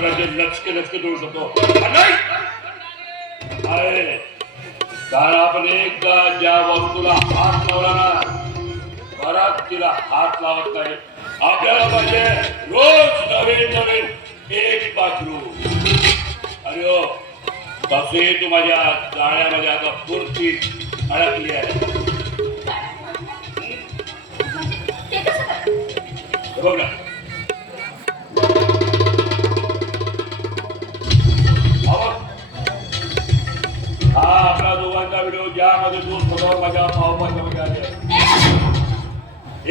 लचके लचके देऊ शकतो पण नाही अरे कारण आपण एकदा ज्या वस्तूला हात लावला ना परत तिला हात लावत नाही आपल्याला पाहिजे रोज नवीन नवीन एक अरे तसे तू माझ्या जाळ्यामध्ये आता पूर्ती अडकली आहे बघ ना व्हिडिओ ज्यामध्ये स्वतः माझ्या पावपाच्या आले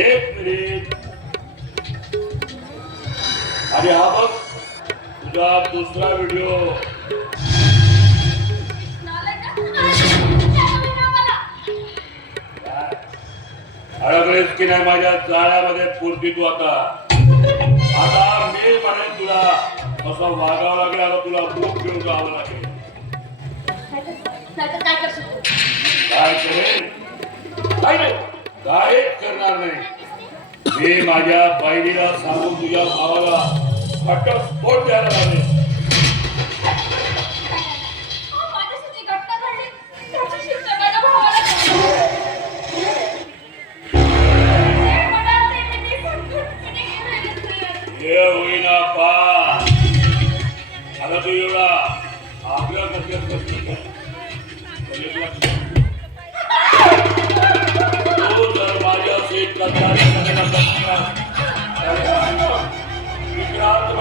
एक मिनिट. आणि हा बघ तुझा दुसरा व्हिडिओ नालायक अडकलेस की नाही माझ्या जाळ्यामध्ये पुरती तू आता? आता मी म्हणेन तुला असं वागावं लागेल आता तुला बुक घेऊन जावं लागेल. नाही मी माझ्या बहिणीला सांगून तुझ्या भावाला घटस्फोट द्यायला लागले. अहो, माझ्याशी जी घटना घडली, आपल्या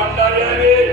Անդարյանի